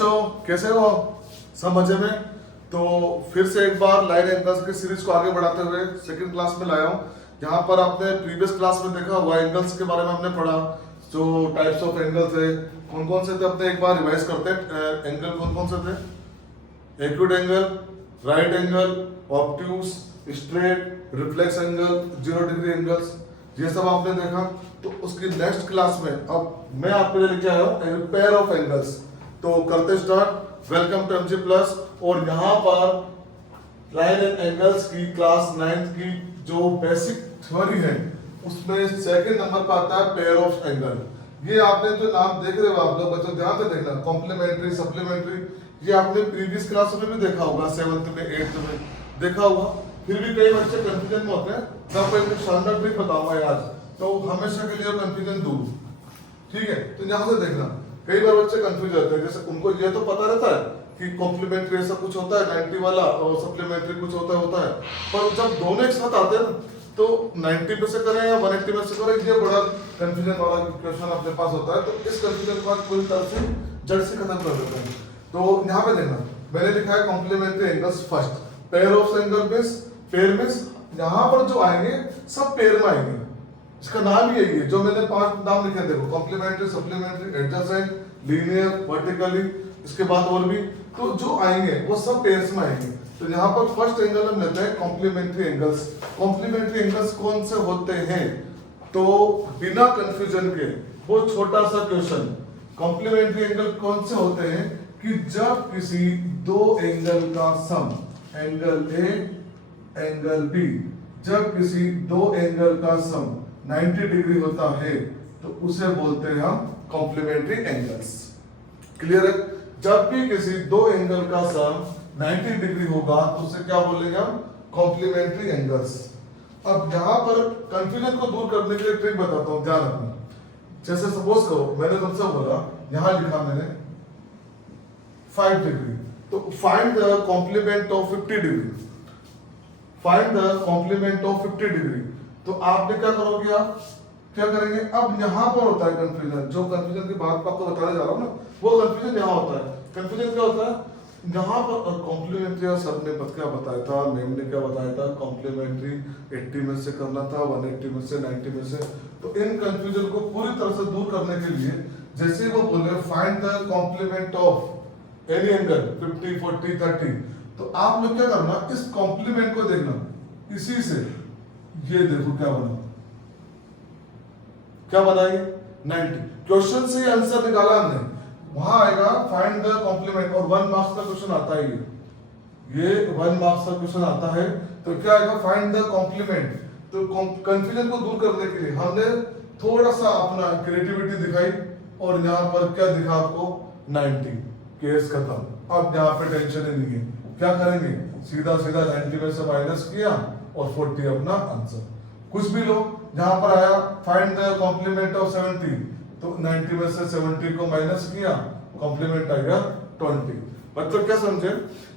तो कैसे हो सब मजे में। तो फिर से एक बार लाइन एंगल्स की सीरीज को आगे बढ़ाते हुए सेकंड क्लास में लाया हूँ। यहाँ पर आपने प्रीवियस क्लास में देखा हुआ एंगल्स के बारे में हमने पढ़ा, जो टाइप्स ऑफ एंगल थे कौन कौन से थे, अपने एक बार रिवाइज करते हैं। एंगल कौन कौन से थे? Acute angle, right angle, obtuse, straight, reflex angle, 0 degree angles, ये सब आपने देखा। तो उसकी नेक्स्ट क्लास में अब मैं आपके लिए लेके आया हूँ पेयर ऑफ एंगल्स। तो करते start. Welcome to MG plus. और यहाँ पर लाइन एंड एंगल्स की क्लास 9th की जो बेसिक थ्योरी है उसमें सेकंड नंबर पर आता है पेयर ऑफ एंगल। ये आपने जो नाम देख रहे हो आप लोग बच्चों ध्यान से देखना, कॉम्प्लीमेंट्री, सप्लीमेंट्री, ये आपने प्रीवियस क्लास में भी देखा होगा, 7th में 8th में देखा होगा। फिर भी कई बच्चे कंफ्यूजन में होते हैं, तब मैं एक शानदार ट्रिक बताऊंगा आज, तो हमेशा के लिए कंफ्यूजन दूर। ठीक है, तो यहाँ से देखना, कई बार बच्चे कंफ्यूज होते हैं। जैसे उनको ये तो पता रहता है कि कॉम्प्लीमेंट्री ऐसा कुछ होता है 90 वाला और सप्लीमेंट्री कुछ होता है, पर जब दोनों एक साथ आते हैं ना तो 90 में से करें या 180 में से करें, ये बड़ा कंफ्यूजन वाला क्वेश्चन अपने पास होता है। तो इस कंफ्यूजन को पूरी तरह से जड़ से खत्म कर देते हैं। तो यहाँ पे देखना, मैंने लिखा है complementary angles first, pair of angle means, pair means यहाँ पर जो आएंगे सब पेयर में आएंगे। इसका नाम ही यही है, जो मैंने 5 नाम लिखे देखो, complementary, supplementary, adjacent, linear, vertically, इसके बाद और भी, तो जो आएंगे वो सब पेयर्स में आएंगे। तो यहाँ पर फर्स्ट एंगल हम लेते हैं कॉम्प्लीमेंट्री एंगल्स। कॉम्प्लीमेंट्री एंगल्स कौन से होते हैं? तो बिना कंफ्यूजन के वो छोटा सा क्वेश्चन, कॉम्प्लीमेंट्री एंगल कौन से होते हैं कि जब किसी दो एंगल का सम, एंगल ए एंगल बी, जब किसी दो एंगल का सम 90 डिग्री होता है तो उसे बोलते हैं हम कॉम्प्लीमेंट्री एंगल्स। क्लियर है? जब भी किसी दो एंगल का सम 90 डिग्री होगा तो उसे क्या बोलेंगे हम? Complementary angles. अब यहाँ पर कंफ्यूजन को दूर करने के लिए ट्रिक बताता हूँ, ध्यान रखना। जैसे सपोज करो मैंने तुमसे बोला, यहाँ लिखा मैंने 5 डिग्री, तो find the complement of 50 degree, find the complement of 50 degree. तो आपने क्या करोगे, आप क्या करेंगे? अब यहाँ पर होता है कंफ्यूजन, जो कंफ्यूजन की बात आपको बताने जा रहा हूँ ना, वो कंफ्यूजन यहाँ होता है। कंफ्यूजन क्या होता है? यहाँ पर कॉम्प्लीमेंट्री, सर ने क्या बताया था, मैम ने क्या बताया था, कॉम्प्लीमेंट्री 80 में से करना था, 180 में से, 90 में से। तो इन कंफ्यूजन को पूरी तरह से दूर करने के लिए, जैसे वो बोल रहे find the complement of any angle 50, 40, 30, तो आप लोग क्या करना, इस कॉम्प्लीमेंट को देखना, इसी से ये देखो क्या बना, क्या बनाइए 90। क्वेश्चन से आंसर निकाला हमने, वहां आएगा फाइंड द कॉम्प्लीमेंट, और 1 मार्क्स का क्वेश्चन आता है, ये 1 मार्क्स का क्वेश्चन आता है। तो क्या आएगा? Find the complement. तो कंफ्यूजन को दूर करने के लिए हमने थोड़ा सा अपना क्रिएटिविटी दिखाई, और यहाँ पर क्या दिखा आपको? 90। केस खत्म। अब यहाँ पे टेंशन ही नहीं है, क्या करेंगे? सीधा सीधा 90 में से माइनस किया और 40 अपना आंसर। कुछ भी लो, जहां पर आया फाइंड द कॉम्प्लीमेंट ऑफ 70, तो 90 में से 70 को माइनस किया, कॉम्प्लीमेंट आएगा 20। मतलब क्या समझे?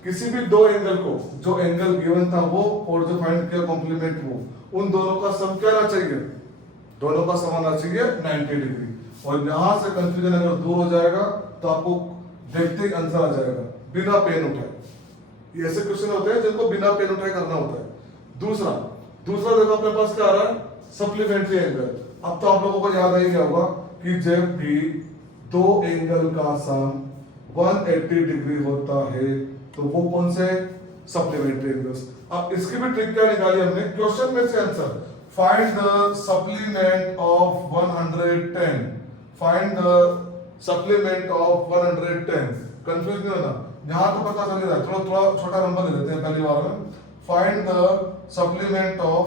किसी भी दो एंगल को, जो एंगल गिवन था वो और जो फाइंड किया कॉम्प्लीमेंट वो, उन दोनों का सम क्या आना चाहिए? दोनों का सम आना चाहिए 90 डिग्री। और यहां से कंफ्यूजन अगर दूर हो जाएगा तो आपको देखते ही आंसर आ जाएगा बिना पेन उठाए। ये ऐसे क्वेश्चन होते हैं जिनको बिना पेन उठाए करना होता है। दूसरा देखो अपने पास क्या आ रहा है? Supplementary angle. अब तो आप लोगों को याद आई क्या होगा कि जब भी दो एंगल का सम 180 डिग्री होता है तो वो कौन से? Supplementary angles. अब इसकी भी ट्रिक क्या निकाली हमने क्वेश्चन में से answer, find the supplement of 110, find the supplement of 110। Confuse नहीं होना, यहां तो पता चल रहा है, थोड़ा छोटा नंबर ले लेते हैं पहली बार में। Find the supplement of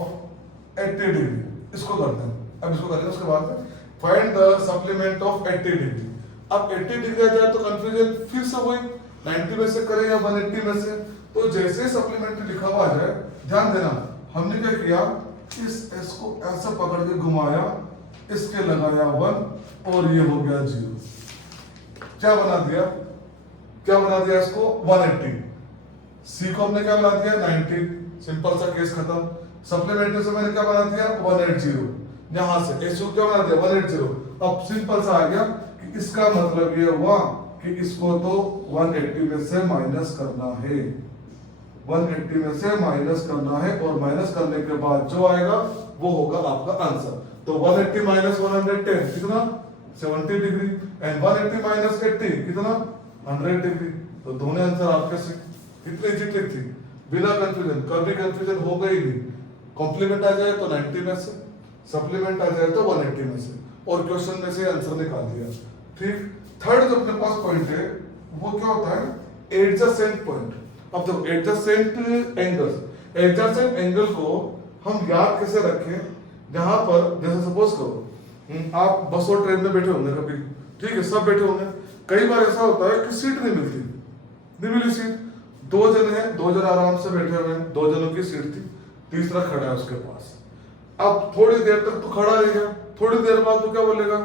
80 degree, इसको करते हैं। अब इसको करेंगे उसके बाद में find the supplement of 80 degree. अब 80 डिग्री आ जाए तो कंफ्यूजन फिर से वही, 90 में से करें या 180 में से। तो जैसे ही सप्लीमेंट्री लिखा हुआ आ जाए, ध्यान देना, हमने क्या किया, इस एस को ऐसा पकड़ के घुमाया, इसके लगाया 1 और ये हो गया 0। क्या बना दिया? क्या बना दिया इसको? 180। सी को हमने क्या बना दिया? 90। सिंपल सा केस खत्म। सप्लीमेंट्री से मैंने क्या बना दिया? 180। यहां से एसयू क्या बना दिया? 180। अब सिंपल सा आ गया कि इसका मतलब ये हुआ कि कि इसको तो 180 में से माइनस करना है, 180 में से माइनस करना है, और माइनस करने के बाद जो आएगा वो होगा आपका आंसर। तो 180 माइनस 110 कितना 70 डिग्री, एंड 180 माइनस 80 कितना 100 डिग्री। तो दोनों आंसर आपके से कितनी इजी ट्रिक थी, बिना कंफ्यूजन, कभी कंफ्यूजन हो गई नहीं। कॉम्प्लीमेंट आ जाए तो 90 में से, सप्लीमेंट आ जाए तो 180 में से, और क्वेश्चन में से आंसर निकाल दिया। ठीक, थर्ड जो अपने पास पॉइंट है वो क्या होता है, एडजेसेंट पॉइंट। अब देखो एडजेसेंट एंगल्स, एडजेसेंट एंगल को हम याद कैसे रखें, जहां पर जैसे सपोज करो आप बस और ट्रेन में बैठे होंगे कभी, ठीक है, सब बैठे होंगे, कई बार ऐसा होता है कि सीट नहीं मिलती, नहीं मिली सीट, दो जन हैं, दो जन आराम से बैठे हुए हैं, दो जनों की सीट थी, तीसरा खड़ा है उसके पास। अब थोड़ी देर तक तो खड़ा रह गया, थोड़ी देर बाद वो क्या बोलेगा,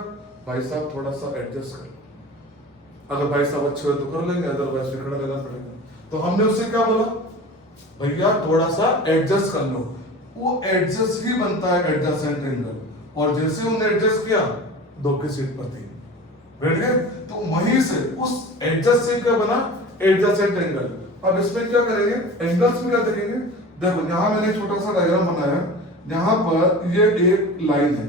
भाई साहब थोड़ा सा एडजस्ट कर लो। अगर भाई साहब अच्छे हो तो कर लेंगे, अदरवाइज खड़ा रहना पड़ेगा। तो हमने उससे क्या बोला, भैया थोड़ा सा एडजस्ट कर लो। वो एडजस्ट ही बनता है एडजेसेंट एंगल, और जैसे उन्होंने एडजस्ट किया दो की सीट पर थी, बैठ गए, तो वहीं से उस एडजस्ट से क्या बना, एडजेसेंट एंगल। अब इसमें क्या करेंगे, एंगल्स में क्या देखेंगे, देखो यहां मैंने छोटा सा डायग्राम बनाया, यहां पर ये एक लाइन है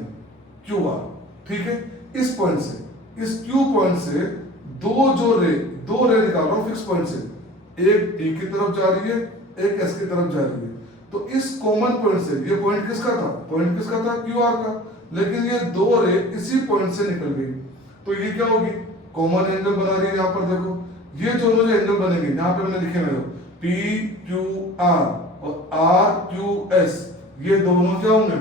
क्यू आर, ठीक है, इस पॉइंट से, इस क्यू पॉइंट से दो रे निकाल रहा हूं फिक्स पॉइंट से, एक ई की तरफ जा रही है, एक एस की तरफ जा रही है। तो इस कॉमन पॉइंट से, ये पॉइंट किसका था, पॉइंट किसका था, क्यू आर का, लेकिन ये दो रे इसी पॉइंट से निकल गई, तो ये क्या होगी, कॉमन एंगल बना रही है। यहाँ पर देखो ये दोनों जो एंगल बनेंगे, यहाँ पे मैंने लिखे मेरे पी क्यू आर और आर क्यू एस, ये दोनों क्या होंगे,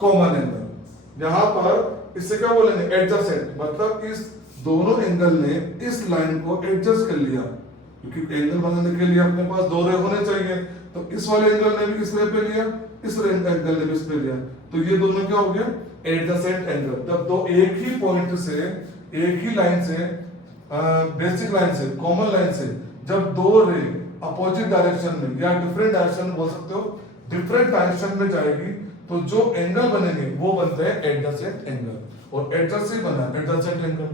कॉमन एंगल। यहाँ पर इससे क्या बोलेंगे, एडजेसेंट, मतलब इस दोनों एंगल ने इस लाइन को एडजस्ट कर लिया, क्योंकि एंगल बनाने के लिए अपने पास दो रे होने चाहिए, तो इस वाले एंगल ने भी किस रे पे लिया, इस एंगल ने भी इस पे लिया, तो ये दोनों क्या हो गया, एडजेसेंट एंगल। जब दो एक ही पॉइंट से, एक ही लाइन से, बेसिक लाइन से, कॉमन लाइन से, जब दो रे अपोजिट डायरेक्शन में या डिफरेंट डायरेक्शन बोल सकते हो, डिफरेंट डायरेक्शन में जाएगी, तो जो एंगल बनेंगे वो बनते हैं एडजेसेंट एंगल, और एडजस्ट ही बना एडजेसेंट एंगल।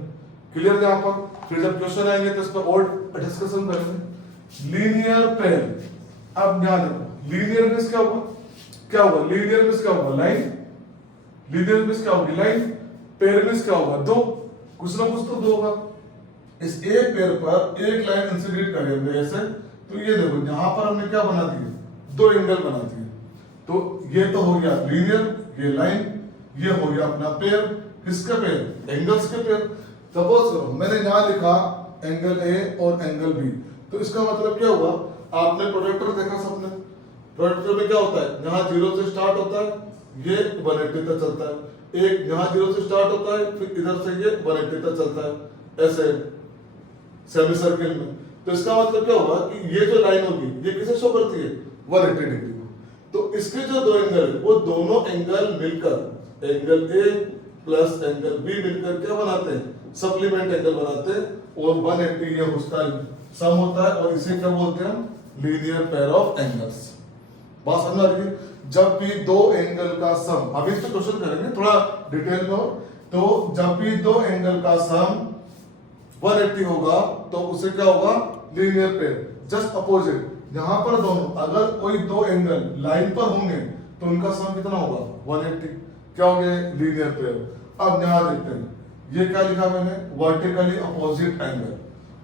क्लियर है यहाँ पर? फिर जब क्वेश्चन आएंगे तो इस पर और डिस्कशन करेंगे। लीनियर पेयर, अब ध्यान रखो, लीनियर मींस क्या हुआ, क्या हुआ, लीनियर मींस क्या हुआ, लाइन, लीनियर मींस क्या होगी, लाइन, पेयर मींस क्या होगा, दो, कुछ ना कुछ तो दो होगा। इस एक पेयर पर एक लाइन इंसिडेंट करेंगे ऐसे, तो ये देखो यहां पर हमने क्या बना दिए, दो एंगल बना दिए, तो ये तो हो गया लीनियर, ये लाइन, ये हो गया अपना पेयर, किसका पेयर, एंगल्स के पेयर। सपोज करो मैंने यहां लिखा एंगल ए और एंगल बी, तो इसका मतलब क्या हुआ, आपने प्रोजेक्टर देखा सबने, प्रोजेक्टर में क्या होता है, यहाँ 0 से स्टार्ट होता है, ये 180 तक चलता है, एक यहाँ 0 से स्टार्ट होता है, फिर इधर से ये 180 तक चलता है, ऐसे सेमी सर्किल में। तो इसका मतलब क्या होगा कि ये जो लाइन होगी ये किसे शो करती है, 180 डिग्री को। तो इसके जो दो एंगल है वो दोनों एंगल मिलकर, angle A plus angle B मिलकर क्या बनाते हैं, सप्लीमेंट एंगल बनाते हैं, और 180 ये उसका सम होता है, और इसे क्या बोलते हैं, लीनियर पेयर ऑफ एंगल्स। बात समझ आ रही है? जब भी दो एंगल का सम, अभी इस पे क्वेश्चन करेंगे थोड़ा डिटेल में, तो जब भी दो एंगल का सम 180 होगा तो उसे क्या होगा, लीनियर पेयर। जस्ट अपोजिट, यहां पर दोनों अगर कोई दो एंगल लाइन पर होंगे तो उनका सम कितना होगा, 180, क्या हो गया, लीनियर पेयर। अब यहां देखते हैं, ये क्या लिखा मैंने, vertically opposite angle.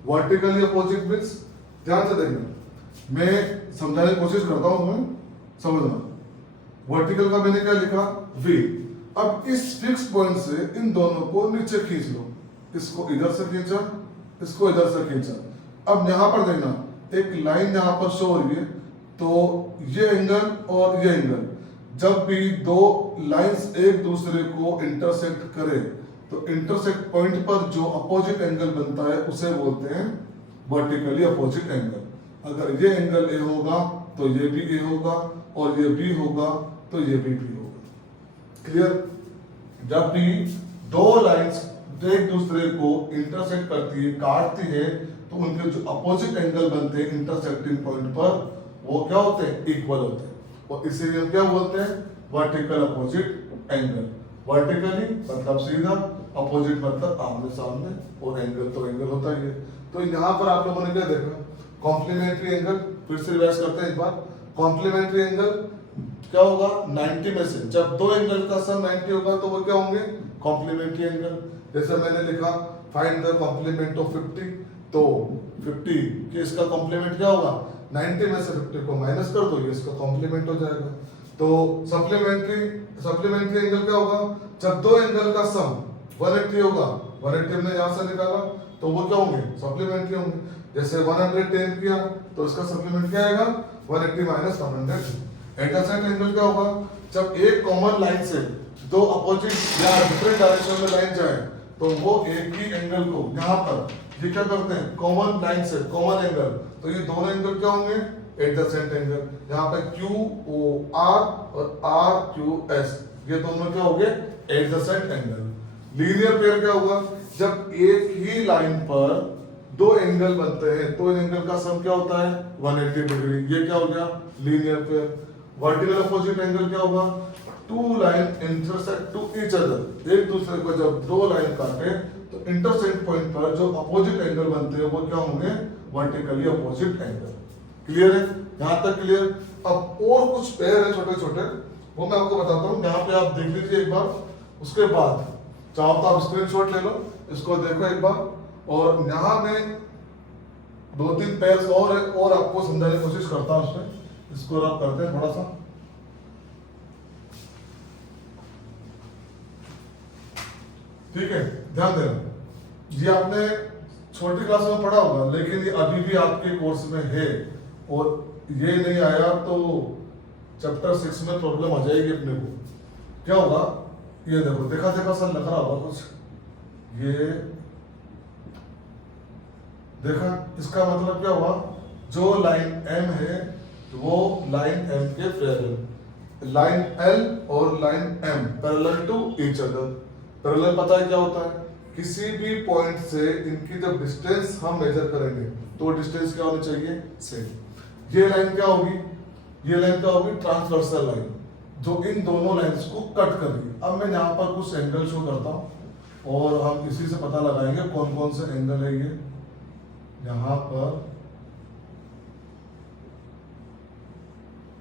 Vertically opposite means, ध्यान से देखना, मैं समझाने की कोशिश करता हूं तुम्हें समझना। वर्टिकल का मैंने क्या लिखा, वी। अब इस फिक्स पॉइंट से इन दोनों को नीचे खींच लो, इसको इधर से खींचा, इसको इधर से खींचा। अब यहां पर देखना, एक लाइन यहां पर शो हो रही है, तो ये एंगल और ये एंगल, जब भी दो लाइंस एक दूसरे को इंटरसेक्ट करे, तो इंटरसेक्ट पॉइंट पर जो अपोजिट एंगल बनता है उसे बोलते हैं वर्टिकली अपोजिट एंगल। अगर ये एंगल ए होगा तो ये भी ए होगा, और ये बी होगा तो ये भी बी होगा। क्लियर? जब भी दो लाइंस एक दूसरे को इंटरसेक्ट करती है, काटती है, तो उनके जो अपोजिट एंगल बनते हैं इंटरसेक्टिंग पॉइंट पर, वो क्या होते हैं, इक्वल होते हैं, और इसे हम क्या बोलते हैं, वर्टिकल अपोजिट एंगल। वर्टिकली मतलब सीधा, अपोजिट मतलब आमने सामने, और एंगल तो एंगल होता ही है। तो यहाँ पर आप लोगों ने क्या देखा, कॉम्प्लीमेंट्री एंगल, फिर से रिवाइज करते हैं एक बार। कॉम्प्लीमेंट्री एंगल क्या होगा, 90 में से जब दो एंगल का सम 90 होगा तो वो क्या होंगे, कॉम्प्लीमेंट्री एंगल। जैसे मैंने लिखा फाइंड द कॉम्प्लीमेंट ऑफ 50, तो 50 कि इसका कॉम्प्लीमेंट क्या होगा, 90 में से 50 को माइनस कर दो, ये इसका कॉम्प्लीमेंट हो जाएगा। तो सप्लीमेंट्री एंगल क्या होगा, जब दो एंगल का सम 180 होगा, 180 हमने यहाँ से निकाला तो वो क्या होंगे, सप्लीमेंट्री होंगे। जैसे 110 किया तो इसका सप्लीमेंट क्या आएगा, 180 माइनस 100। एडजेसेंट एंगल क्या होगा, जब एक कॉमन लाइन से दो अपोजिट या डिफरेंट डायरेक्शन में लाइन जाए तो वो एक ही एंगल को यहाँ पर ये क्या करते हैं, कॉमन लाइन से कॉमन एंगल, तो ये दोनों एंगल क्या होंगे, एडजेसेंट एंगल। यहाँ पे QOR और RQS ये दोनों क्या हो गए, एडजेसेंट एंगल। लीनियर पेयर क्या होगा, जब एक ही लाइन पर दो एंगल बनते हैं तो एंगल का सम क्या होता है, 180 डिग्री, ये क्या हो गया, linear pair. Vertical opposite angle क्या होगा, two line intersect to each other, एक दूसरे को जब दो लाइन काटे तो इंटरसेक्ट पॉइंट पर जो अपोजिट एंगल बनते हैं वो क्या होंगे, वर्टिकली अपोजिट एंगल। क्लियर है, यहाँ तक क्लियर। अब और कुछ पेयर है छोटे छोटे, वो मैं आपको बताता हूँ, यहाँ पे आप देख लीजिए एक बार, उसके बाद चाहो तो आप स्क्रीनशॉट ले लो, इसको देखो एक बार। और यहाँ मैं दो तीन पेयर्स और है और आपको समझाने की कोशिश करता हूँ उसमें, इसको आप करते हैं थोड़ा सा। ठीक है, ध्यान देना, ये आपने छोटी क्लास में पढ़ा होगा लेकिन ये अभी भी आपके कोर्स में है, और ये नहीं आया तो चैप्टर 6 में प्रॉब्लम आ जाएगी अपने को। क्या होगा, ये देखो, देखा देखा सा लग रहा होगा कुछ, ये देखा, इसका मतलब क्या हुआ, जो लाइन M है वो लाइन M के पैरेलल, लाइन L और line M parallel to each other. Parallel पता है क्या होता है, किसी भी पॉइंट से इनकी जब डिस्टेंस हम मेजर करेंगे तो डिस्टेंस क्या होनी चाहिए, सेम। ये लाइन क्या होगी, ये लाइन क्या होगी, ट्रांसवर्सल लाइन, जो इन दोनों लाइंस को कट कर रही है। अब मैं यहाँ पर कुछ एंगल शो करता हूँ और हम इसी से पता लगाएंगे कौन कौन से एंगल है ये। यहाँ पर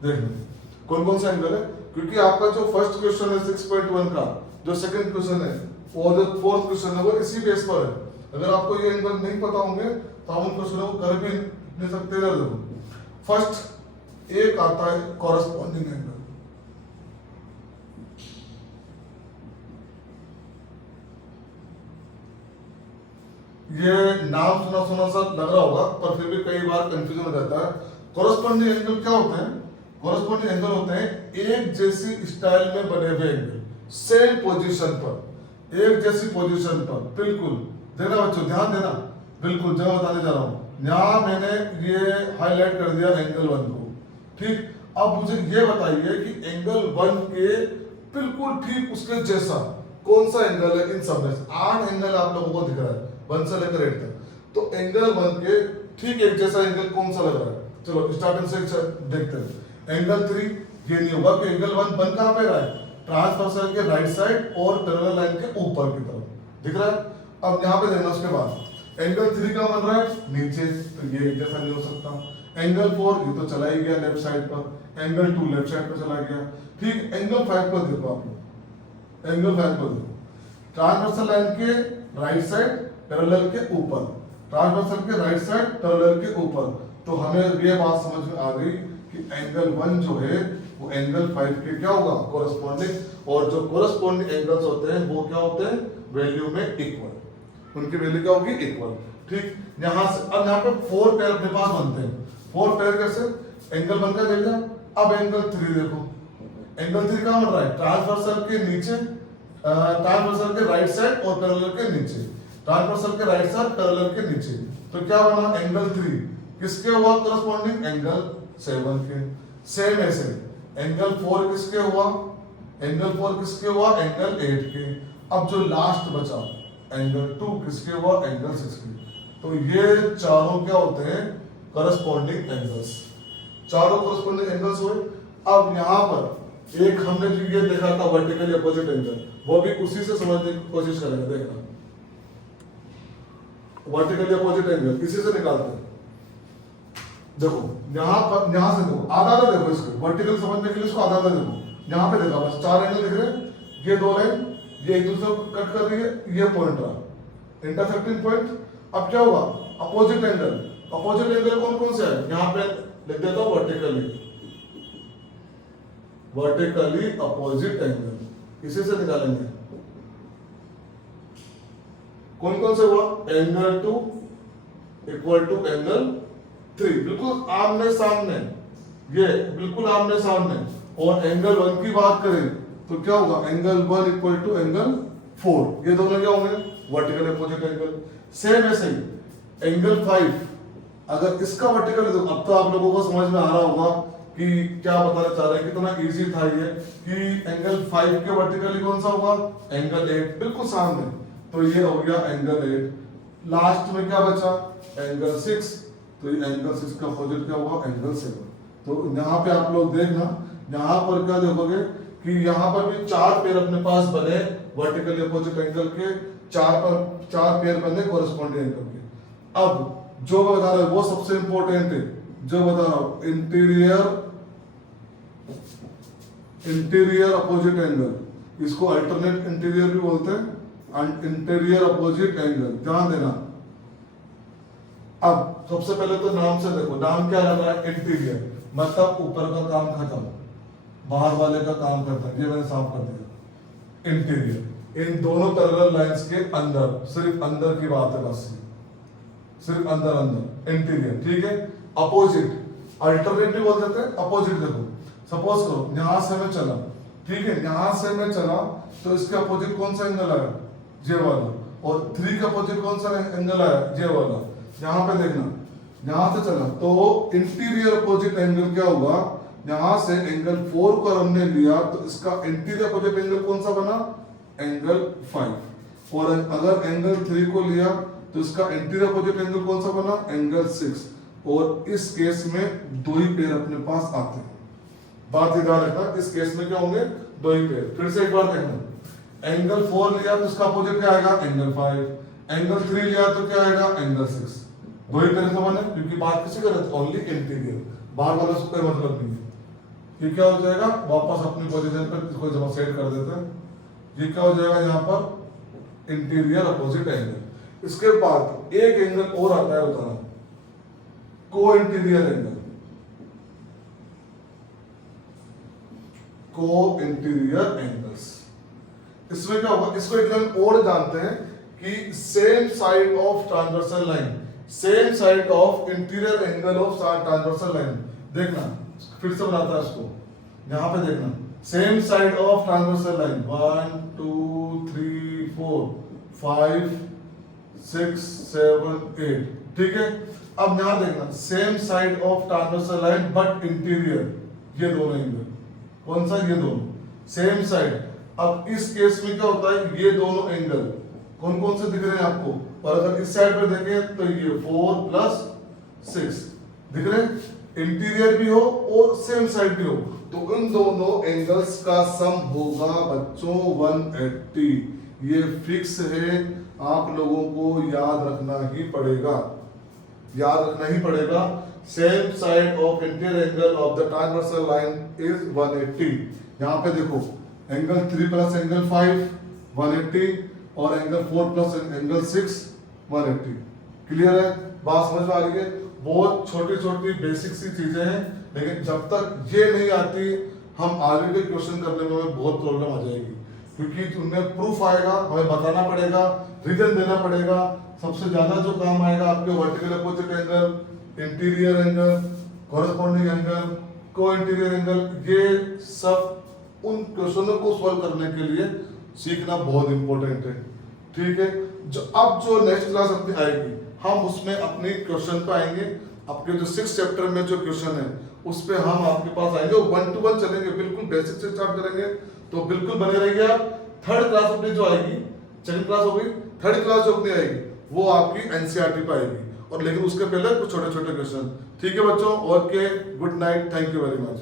देख लो कौन कौन सा एंगल है, क्योंकि आपका जो फर्स्ट क्वेश्चन है 6.1 का, जो सेकंड क्वेश्चन है और जो फोर्थ क्वेश्चन है वो इसी बेस पर है। अगर आपको ये एंगल नहीं पता होंगे तो हम उन क्वेश्चनों को कर भी नहीं सकते। देखो फर्स्ट एक आता है कॉरेस्पॉन्डिंग एंगल, ये नाम सुना सुना सा लग रहा होगा पर फिर भी कई बार कंफ्यूजन हो जाता है। कॉरेस्पॉन्डिंग एंगल क्या होते हैं, कॉरेस्पॉन्डिंग एंगल होते हैं एक जैसी स्टाइल में बने हुए एंगल, सेम पोजीशन पर, एक जैसी पोजीशन पर। बिल्कुल देना बच्चों, ध्यान देना, बिल्कुल जो मैं बताने जा रहा हूँ। यहाँ मैंने ये हाईलाइट कर दिया एंगल 1 को, ठीक। अब मुझे ये बताइए कि एंगल 1 के बिल्कुल ठीक उसके जैसा कौन सा एंगल है इन सब में। 8 एंगल आप लोगों को दिख रहा है 1 से लेकर 8 तक, तो एंगल 1 के ठीक एक जैसा एंगल कौन सा लग रहा है, चलो स्टार्टिंग से देखते हैं। एंगल 3 ये नहीं होगा कि एंगल 1 बन कहाँ पे रहा है, ट्रांसवर्सल के राइट साइड और पैरेलल लाइन के ऊपर की तरफ दिख रहा है। अब यहाँ पे देखना, उसके बाद एंगल 3 का बन रहा है नीचे, तो ये एक जैसा नहीं हो सकता। एंगल 4 ये तो चला ही गया लेफ्ट साइड पर, एंगल 2 लेफ्ट साइड पर चला गया, ठीक। एंगल 5 पर देखो आप लोग, एंगल 5 पर देखो, ट्रांसवर्सल लाइन के राइट साइड पैरेलल के ऊपर, ट्रांसवर्सल के राइट साइड पैरेलल के ऊपर। तो हमें ये बात समझ में आ गई कि एंगल 1 जो है वो एंगल 5 के क्या होगा, कोरेस्पॉन्डिंग। और जो कोरेस्पॉन्डिंग एंगल्स होते हैं वो क्या होते हैं, वैल्यू में इक्वल, उनकी वैल्यू क्या होगी, इक्वल, ठीक। यहाँ से अब यहाँ पे 4 पेयर अपने पास बनते हैं। 4 पेयर कैसे, एंगल 1 का देख लिया, अब एंगल 3 देखो, एंगल 3 कहाँ बन रहा है, ट्रांसवर्सल के नीचे, ट्रांसवर्सल के राइट साइड और पैरेलल के नीचे, ट्रांसवर्सल के राइट साइड पैरेलल के नीचे। तो क्या बना, एंगल 3 किसके हुआ कोरेस्पॉन्डिंग, एंगल 7 के। सेम ऐसे एंगल 4 किसके हुआ, एंगल 4 किसके हुआ, एंगल 8 के। अब जो लास्ट बचा एंगल 2 किसके हुआ, एंगल 6 के। तो ये चारों क्या होते हैं, कोरेस्पॉन्डिंग एंगल्स, चारों कोरेस्पॉन्डिंग एंगल्स हुए। अब यहाँ पर एक हमने जो ये देखा था वर्टिकली अपोजिट एंगल, वो भी उसी से समझने की कोशिश करेंगे। देखना वर्टिकली अपोजिट एंगल इसी से निकालते हैं। देखो यहाँ पर, यहाँ से देखो आधा आधा देखो, इसको वर्टिकल समझने के लिए इसको आधा आधा देखो। यहाँ पे देखा बस 4 एंगल दिख रहे हैं, ये 2 लाइन ये एक दूसरे को कट कर रही है, ये पॉइंट रहा इंटरसेक्टिंग पॉइंट। अब क्या हुआ, अपोजिट एंगल। अपोजिट एंगल कौन कौन से है, यहाँ पे लिख देता हूँ वर्टिकली अपोजिट एंगल, इसी से निकालेंगे। कौन कौन से हुआ, एंगल 2 इक्वल टू एंगल 3, बिल्कुल आमने सामने, ये बिल्कुल आमने सामने। और एंगल 1 की बात करें तो क्या होगा, एंगल 1 इक्वल टू एंगल 4, ये दोनों क्या होंगे, वर्टिकल अपोजिट एंगल। सेम ऐसे ही एंगल 5, अगर इसका वर्टिकल, अब तो आप लोगों को समझ में आ रहा होगा कि क्या बताना चाह रहे हैं, कितना इजी था ये, कि एंगल 5 के वर्टिकली कौन सा होगा, एंगल 8, बिल्कुल सामने। तो ये हो गया एंगल 8। लास्ट में क्या बचा, एंगल 6, तो ये एंगल 6 का अपोजिट क्या होगा, एंगल 7। तो यहाँ पे आप लोग देखना, यहाँ पर क्या देखोगे कि यहाँ पर भी 4 पेयर अपने पास बने वर्टिकली अपोजिट एंगल के, 4 पेयर बने कोरस्पॉन्डिंग एंगल के। अब जो मैं बता रहा हूं वो सबसे इंपॉर्टेंट है, जो बता रहा हूं इंटीरियर अपोजिट एंगल, इसको अल्टरनेट इंटीरियर भी बोलते हैं, इंटीरियर अपोजिट एंगल, ध्यान देना। अब सबसे पहले तो नाम से देखो, नाम क्या लग रहा है, इंटीरियर, मतलब ऊपर का काम खत्म, बाहर वाले का काम खत्म, ये मैंने साफ कर दिया। इंटीरियर इन दोनों पैरेलल लाइंस के अंदर, सिर्फ अंदर की बात है बस, सिर्फ अंदर इंटीरियर, ठीक है। अपोजिट अल्टरनेट भी बोल देते हैं, अपोजिट। देखो सपोज करो यहां से मैं चला, ठीक है, यहां से मैं चला तो इसके अपोजिट कौन सा एंगल आया, जे वाला, और 3 का अपोजिट कौन सा एंगल आया, जे वाला। यहां पे देखना, यहां से चला तो इंटीरियर अपोजिट एंगल क्या हुआ, यहां से एंगल 4 को हमने लिया तो इसका इंटीरियर अपोजिट एंगल कौन सा बना, एंगल 5। और अगर एंगल 3 को लिया तो इसका इंटीरियर अपोजिट एंगल कौन सा बना, एंगल 6। और इस केस में 2 ही पेयर अपने पास आते हैं, बात ध्यान रखना, इस केस में क्या होंगे, 2 ही पेयर। फिर से एक बार देखना, एंगल 4 लिया तो इसका अपोजिट क्या आएगा, एंगल 5। एंगल 3 लिया तो क्या आएगा, एंगल 6। 2 ही पेयर से बने, क्योंकि बात किसी कर रहे थे, ओनली इंटीरियर, बाहर वाला से कोई मतलब नहीं है। ये क्या हो जाएगा, वापस अपनी पोजीशन पर इसको जब सेट कर देते हैं, ये क्या हो जाएगा यहाँ पर, इंटीरियर अपोजिट एंगल। इसके बाद एक एंगल और आता है, बताना, को इंटीरियर एंगल। को इंटीरियर एंगल्स, इसमें क्या होगा, इसको एक लाइन और जानते हैं कि same side of transversal line, same side of interior angle of transversal line. देखना फिर से बनाता है इसको, यहां पे देखना, same side of transversal line, 1 2 3 4 5 6 7 8, ठीक है। अब यहां देखना, same side of transversal line but interior, ये दोनों एंगल, कौन सा, ये दोनों सेम साइड। अब इस केस में क्या होता है, ये दोनों एंगल कौन कौन से दिख रहे हैं आपको, और अगर इस साइड पे देखें तो ये 4 + 6 दिख रहे हैं, इंटीरियर भी हो और सेम साइड भी हो, तो इन दोनों एंगल्स का सम होगा बच्चों 180। ये फिक्स है, आप लोगों को याद रखना ही पड़ेगा, याद रखना ही पड़ेगा। Same side of interior angle of the transversal line is 180। यहाँ पे देखो, एंगल 3 + एंगल 5 180, और एंगल 4 + एंगल 6 180। क्लियर है, बात समझ में आ रही है। बहुत छोटी छोटी बेसिक सी चीजें हैं, लेकिन जब तक ये नहीं आती, हम आगे के क्वेश्चन करने में हमें बहुत प्रॉब्लम आ जाएगी, क्योंकि उनमें प्रूफ आएगा, हमें बताना पड़ेगा, रीजन देना पड़ेगा। सबसे ज्यादा जो काम आएगा आपके vertical opposite angle, interior angle, corresponding angle, को इंटीरियर एंगल, ये सब उन क्वेश्चनों को सॉल्व करने के लिए सीखना बहुत इंपॉर्टेंट है, ठीक है। जो नेक्स्ट क्लास अपनी आएगी, हम उसमें अपने क्वेश्चन पे आएंगे। आपके जो 6 चैप्टर में जो क्वेश्चन है उस पे हम आपके पास आएंगे, 1 to 1 चलेंगे, बिल्कुल बेसिक से स्टार्ट करेंगे, तो बिल्कुल बने रहिए आप। 3rd क्लास अपनी जो आएगी, 2nd क्लास होगी, 3rd क्लास जो अपनी आएगी वो आपकी एनसीईआरटी पे आएगी, और लेकिन उसके पहले कुछ छोटे छोटे क्वेश्चन, ठीक है बच्चों। Okay, good night, thank you very much.